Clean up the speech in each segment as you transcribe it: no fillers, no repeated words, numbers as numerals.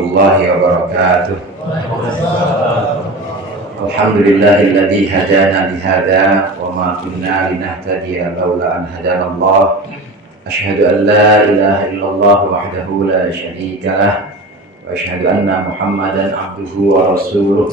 warahmatullahi wabarakatuh. Alhamdulillahilladzi hadana lihada wa ma kunna linahtadiya laula an hadana Allah. Asyhadu an la ilaha illallah wahdahu la syarika lah wa asyhadu anna Muhammadan abduhu wa rasuluh.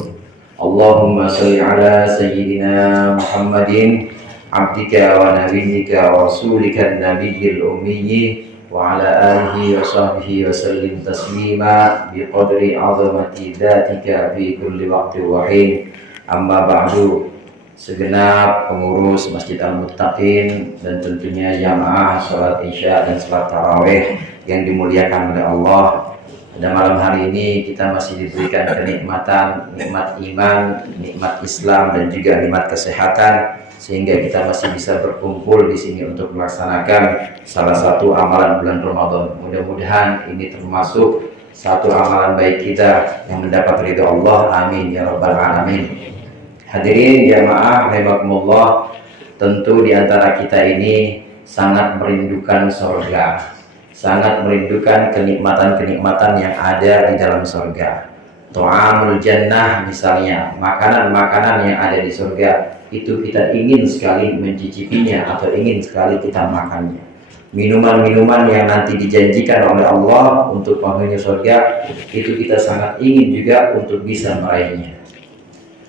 Allahumma shalli ala sayyidina Muhammadin abdika wa nabiyyika wa rasulika an-nabiyyil ummiyyi wa ala alihi wa sahbihi wa sallim taslima biqadri azamati dzatika fi kulli waqti wa hin. Amma ba'du. Segenap pengurus Masjid Al-Muttaqin dan tentunya jamaah salat Isya dan salat tarawih yang dimuliakan oleh Allah. Pada malam hari ini kita masih diberikan kenikmatan, nikmat iman, nikmat Islam dan juga nikmat kesehatan, sehingga kita masih bisa berkumpul di sini untuk melaksanakan salah satu amalan bulan Ramadan. Mudah-mudahan ini termasuk satu amalan baik kita yang mendapat ridha Allah. Amin ya rabbal alamin. Hadirin jamaah rahimakumullah, tentu di antara kita ini sangat merindukan surga, sangat merindukan kenikmatan-kenikmatan yang ada di dalam surga. Ta'amul jannah misalnya, makanan-makanan yang ada di surga, itu kita ingin sekali mencicipinya atau ingin sekali kita makannya. Minuman-minuman yang nanti dijanjikan oleh Allah untuk penghuni surga, itu kita sangat ingin juga untuk bisa meraihnya.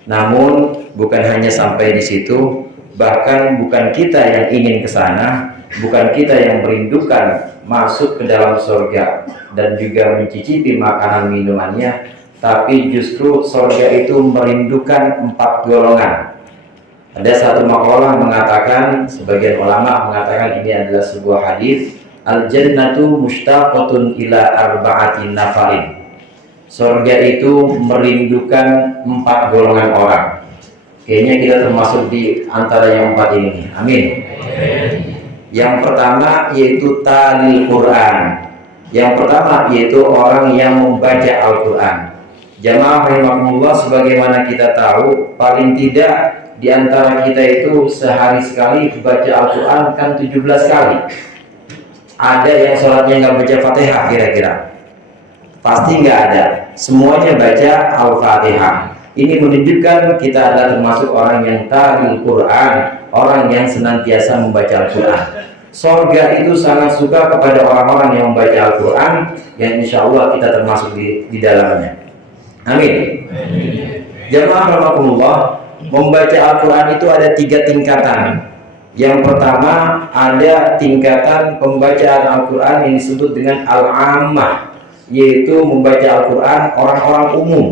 Namun bukan hanya sampai di situ, bahkan bukan kita yang ingin ke sana, bukan kita yang merindukan masuk ke dalam surga dan juga mencicipi makanan minumannya, tapi justru surga itu merindukan 4 golongan. Ada satu makalah mengatakan, sebagian ulama mengatakan ini adalah sebuah hadis, al-jannatu mushtaqatun ila arba'atin nafarin. Surga itu merindukan 4 golongan orang. Kayaknya kita termasuk di antara yang 4 ini. Amin. Yang pertama yaitu talil Quran. Yang pertama yaitu orang yang membaca Al-Quran. Jamaah rahimakumullah, sebagaimana kita tahu, paling tidak di antara kita itu sehari sekali baca Al-Quran kan 17 kali. Ada yang sholatnya nggak baca Fatihah kira-kira? Pasti nggak ada. Semuanya baca Al-Fatihah. Ini menunjukkan kita adalah termasuk orang yang talil Quran, orang yang senantiasa membaca Al-Quran. Surga itu sangat suka kepada orang-orang yang membaca Al-Quran, yang insya Allah kita termasuk di dalamnya. Amin. Jamaah rahimakumullah, membaca Al-Quran itu ada 3 tingkatan. Yang pertama ada tingkatan pembacaan Al-Quran yang disebut dengan Al-Ammah, yaitu membaca Al-Quran orang-orang umum.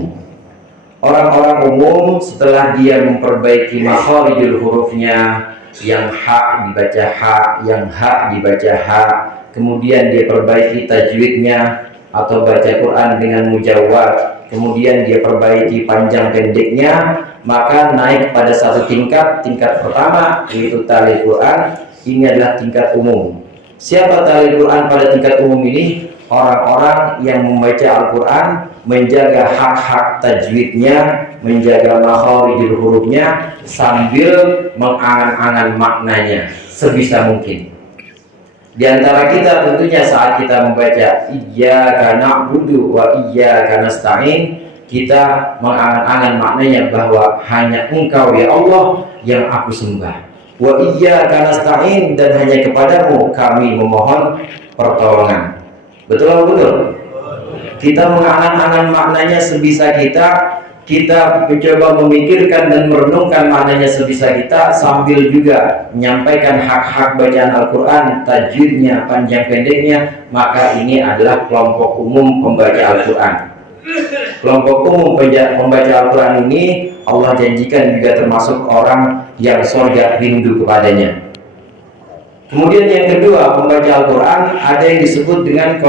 Orang-orang umum setelah dia memperbaiki makharijul hurufnya, yang ha dibaca ha, yang ha dibaca ha, kemudian dia perbaiki tajwidnya atau baca Quran dengan mujawwad, kemudian dia perbaiki panjang pendeknya, maka naik pada satu tingkat. Tingkat pertama yaitu talil Quran. Ini adalah tingkat umum. Siapa talil Quran pada tingkat umum ini? Orang-orang yang membaca Al-Quran, menjaga hak-hak tajwidnya, menjaga makharijul hurufnya, sambil mengangan-angan maknanya sebisa mungkin. Di antara kita tentunya saat kita membaca iyyaka na'budu wa iyyaka nasta'in, kita mengangan-angan maknanya bahwa hanya Engkau ya Allah yang aku sembah, wa iyyaka nasta'in, dan hanya kepadamu kami memohon pertolongan. Betul-betul kita mengangan-angan maknanya sebisa kita. Kita mencoba memikirkan dan merenungkan maknanya sebisa kita, sambil juga menyampaikan hak-hak bacaan Al-Quran, tajwidnya, panjang pendeknya. Maka ini adalah kelompok umum pembaca Al-Quran. Kelompok umum pembaca Al-Quran ini Allah janjikan juga termasuk orang yang surga rindu kepadanya. Kemudian yang kedua, pembaca Al-Quran ada yang disebut dengan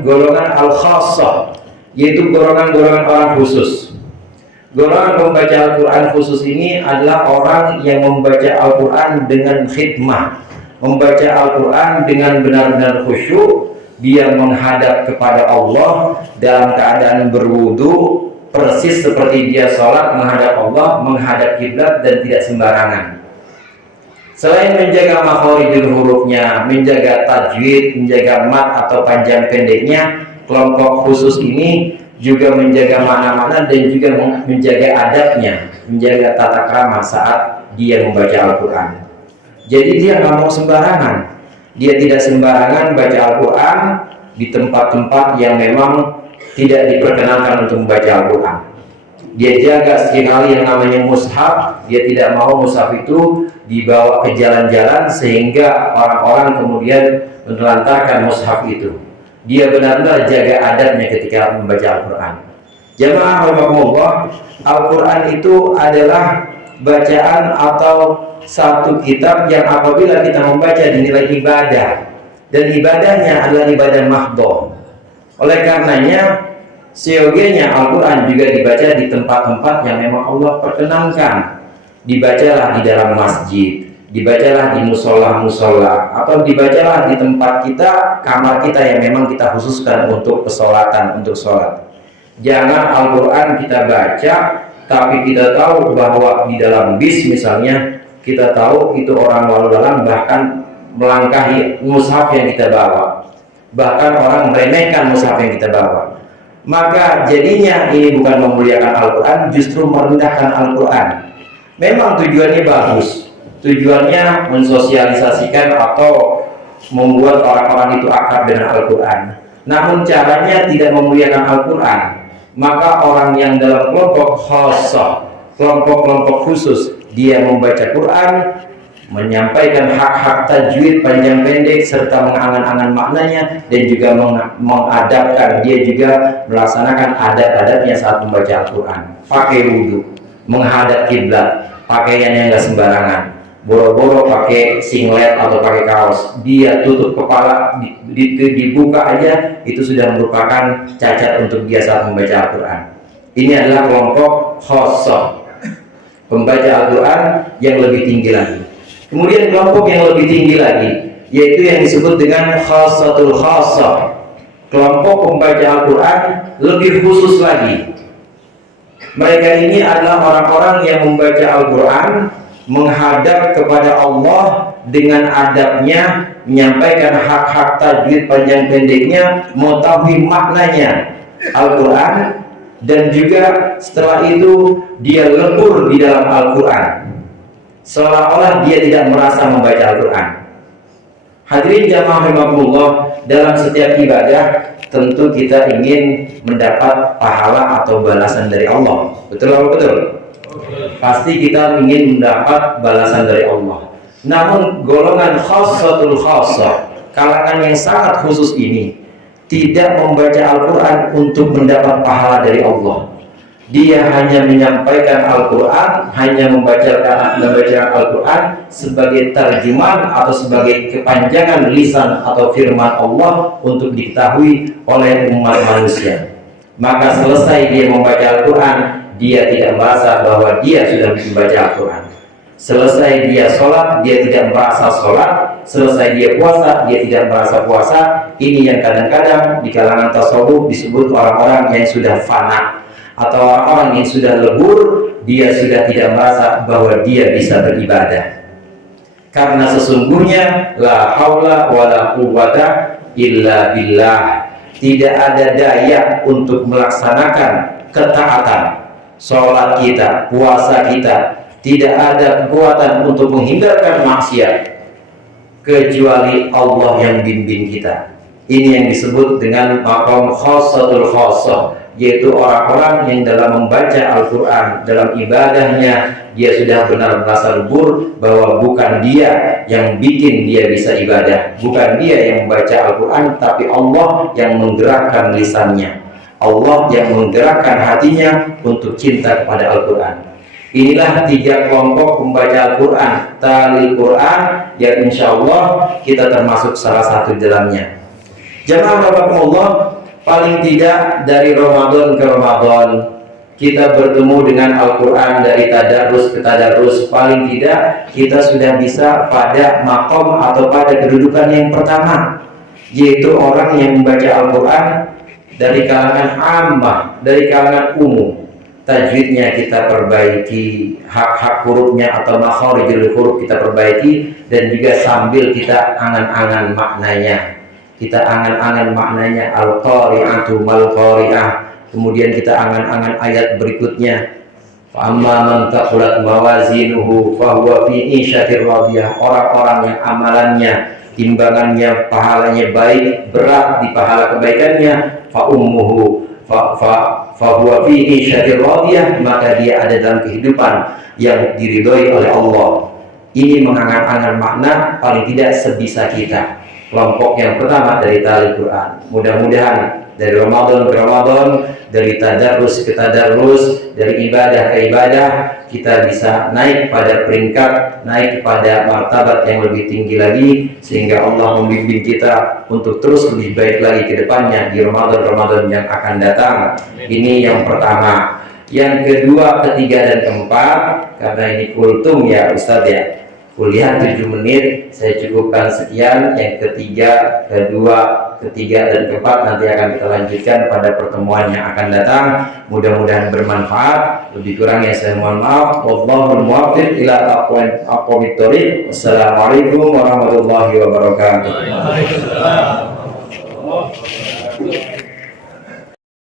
golongan al-khassah, yaitu golongan orang khusus. Golongan pembaca Al-Quran khusus ini adalah orang yang membaca Al-Quran dengan khidmah, membaca Al-Quran dengan benar-benar khusyuk. Dia menghadap kepada Allah dalam keadaan berwudu, persis seperti dia sholat menghadap Allah, menghadap kiblat, dan tidak sembarangan. Selain menjaga makharijul hurufnya, menjaga tajwid, menjaga mat atau panjang pendeknya, kelompok khusus ini juga menjaga makna-makna dan juga menjaga adabnya, menjaga tata krama saat dia membaca Al-Quran. Jadi dia nggak mau sembarangan, dia tidak sembarangan baca Al-Quran di tempat-tempat yang memang tidak diperkenankan untuk membaca Al-Quran. Dia jaga sekali yang namanya mushaf, dia tidak mau mushaf itu dibawa ke jalan-jalan sehingga orang-orang kemudian menelantarkan mushaf itu. Dia benar-benar jaga adabnya ketika membaca Al-Quran. Jamaah rahimakumullah, Al-Quran itu adalah bacaan atau satu kitab yang apabila kita membaca dinilai ibadah, dan ibadahnya adalah ibadah mahdhah. Oleh karenanya seyogianya Al-Quran juga dibaca di tempat-tempat yang memang Allah perkenankan. Dibacalah di dalam masjid, dibacalah di musola-musola, atau dibacalah di tempat kita, kamar kita yang memang kita khususkan untuk pesolatan, untuk sholat. Jangan Al-Quran kita baca, tapi kita tahu bahwa di dalam bis misalnya, kita tahu itu orang lalu lalang bahkan melangkahi mushaf yang kita bawa, bahkan orang meremehkan mushaf yang kita bawa. Maka jadinya ini bukan memuliakan Al-Quran, justru merendahkan Al-Quran. Memang tujuannya bagus, tujuannya mensosialisasikan atau membuat orang-orang itu akrab dengan Al-Quran. Namun caranya tidak memuliakan Al-Quran. Maka orang yang dalam kelompok khassah, kelompok-kelompok khusus, dia membaca Quran, menyampaikan hak-hak tajwid panjang pendek serta mengangan-angan maknanya, dan juga mengadabkan, dia juga melaksanakan adat-adatnya saat membaca Al-Quran. Pakai wudhu, menghadap kiblat, pakaiannya nggak sembarangan, boro-boro pakai singlet atau pakai kaos, dia tutup kepala, dibuka aja, itu sudah merupakan cacat untuk dia saat membaca Al-Quran. Ini adalah kelompok khassah, pembaca Al-Quran yang lebih tinggi lagi. Kemudian kelompok yang lebih tinggi lagi, yaitu yang disebut dengan khassatul khassah, kelompok pembaca Al-Quran lebih khusus lagi. Mereka ini adalah orang-orang yang membaca Al-Quran menghadap kepada Allah dengan adabnya, menyampaikan hak-hak tajwid panjang pendeknya, mengetahui maknanya Al-Quran, dan juga setelah itu dia lebur di dalam Al-Quran, seolah-olah dia tidak merasa membaca Al-Quran. Hadirin jamaah rahimakumullah, dalam setiap ibadah tentu kita ingin mendapat pahala atau balasan dari Allah. Betul atau betul? Pasti kita ingin mendapat balasan dari Allah. Namun golongan khassatul khassah, kalangan yang sangat khusus ini, tidak membaca Al-Quran untuk mendapat pahala dari Allah. Dia hanya menyampaikan Al-Quran, hanya membaca Al-Quran sebagai terjemahan atau sebagai kepanjangan lisan atau firman Allah untuk diketahui oleh umat manusia. Maka selesai dia membaca Al-Quran, dia tidak merasa bahwa dia sudah membaca Al-Quran. Selesai dia sholat, dia tidak merasa sholat. Selesai dia puasa, dia tidak merasa puasa. Ini yang kadang-kadang di kalangan tasawuf disebut orang-orang yang sudah fana, atau orang yang sudah lebur. Dia sudah tidak merasa bahwa dia bisa beribadah, karena sesungguhnya la haula wala quwwata illa billah, tidak ada daya untuk melaksanakan ketaatan, sholat kita, puasa kita, tidak ada kekuatan untuk menghindarkan maksiat kecuali Allah yang bimbing kita. Ini yang disebut dengan maqam khassatul khassah, yaitu orang-orang yang dalam membaca Al-Quran, dalam ibadahnya, dia sudah benar merasa lebur bahwa bukan dia yang bikin dia bisa ibadah, bukan dia yang membaca Al-Quran, tapi Allah yang menggerakkan lisannya, Allah yang menggerakkan hatinya untuk cinta kepada Al-Quran. Inilah tiga kelompok pembaca Al-Quran, talil Quran, yang insya Allah kita termasuk salah satu dalamnya. Jamaah rahimakumullah, paling tidak dari Ramadan ke Ramadan kita bertemu dengan Al-Quran, dari tadarus ke tadarus, paling tidak kita sudah bisa pada makom atau pada kedudukan yang pertama, yaitu orang yang membaca Al-Quran dari kalangan ammah, dari kalangan umum. Tajwidnya kita perbaiki, hak-hak hurufnya atau makharijul huruf kita perbaiki, dan juga sambil kita angan-angan maknanya. Kita angan-angan maknanya, al-qari'atu mal-qari'ah, Kemudian kita angan-angan ayat berikutnya. Amma man taqulat mawazinuhu fahuwa fi isyatir radiyah. Orang-orang yang amalannya, timbangannya, pahalanya baik, berat di pahala kebaikannya, fa ummuhu fahuwa fi isyatir radiyah, maka dia ada dalam kehidupan yang diridhoi oleh Allah. Ini mengangan-angan makna paling tidak sebisa kita. Kelompok yang pertama dari tali Quran. Mudah-mudahan dari Ramadan ke Ramadan, dari tadarrus ke tadarrus, dari ibadah ke ibadah, kita bisa naik pada peringkat, naik pada martabat yang lebih tinggi lagi, sehingga Allah membimbing kita untuk terus lebih baik lagi ke depannya di Ramadan-Ramadan yang akan datang. Ini yang pertama. Yang kedua, ketiga, dan keempat, karena ini kultum ya Ustaz ya, kuliah 7 menit, saya cukupkan sekian. Yang ketiga, kedua, ketiga, dan keempat nanti akan kita lanjutkan pada pertemuan yang akan datang. Mudah-mudahan bermanfaat. Lebih kurangnya saya mohon maaf. Wallahul muwaffiq ila aqwamit thoriq. Wassalamualaikum warahmatullahi wabarakatuh.